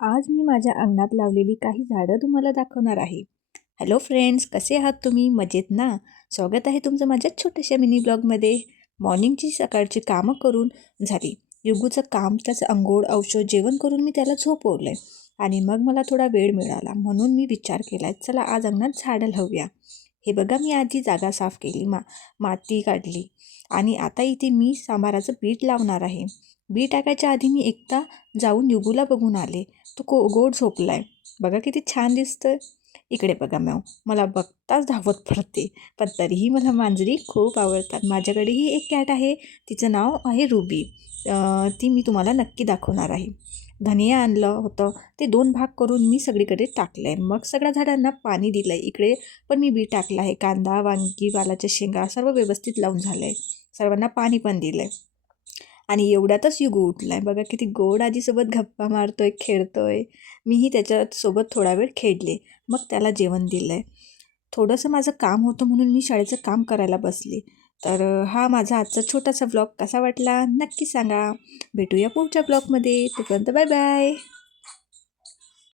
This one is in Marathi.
आज मी माझ्या अंगणात लावलेली काही झाडं तुम्हाला दाखवणार आहे. हॅलो फ्रेंड्स, कसे आहात तुम्ही? मजेत ना? स्वागत आहे तुमचं माझ्या छोट्याशा मिनी ब्लॉगमध्ये. मॉर्निंगची सकाळची कामं करून झाली. युगूचं काम, त्याचं अंघोळ, औषध, जेवण करून मी त्याला झोपवलं आहे. आणि मग मला थोडा वेळ मिळाला म्हणून मी विचार केला, चला आज अंगणात झाडं लावूया. हे बघा, मी आधी जागा साफ केली, माती काढली आणि आता इथे मी सांबाराचं पीठ लावणार आहे. बी टाकायच्या आधी मी एकदा जाऊन युगूला बघून आले. तो गोड झोपलाय. बघा किती छान दिसतोय. इकडे बघा मला बघताच धावत पडते. पण तरीही मला मांजरी खूप आवडतात. माझ्याकडेही एक कॅट आहे. तिचं नाव आहे रुबी. ती मी तुम्हाला नक्की दाखवणार आहे. धनिया आणलं होतं, ते 2 भाग करून मी सगळीकडे टाकलं आहे. मग सगळ्या झाडांना पाणी दिलं आहे. इकडे पण मी बी टाकलं आहे. कांदा, वांगी, वालाच्या शेंगा सर्व व्यवस्थित लावून झालं आहे. सर्वांना पाणी पण दिलं आहे. आणि एवढ्यातच युगू उठलाय. बघा किती गोड आजीसोबत गप्पा मारतोय, खेळतोय. मीही त्याच्यासोबत थोडा वेळ खेळले. मग त्याला जेवण दिलं आहे. थोडंसं माझं काम होतं म्हणून मी शाळेचं काम करायला बसले. तर हा माझा आजचा छोटासा ब्लॉग कसा वाटला नक्की सांगा. भेटूया पुढच्या ब्लॉगमध्ये. तोपर्यंत बाय बाय.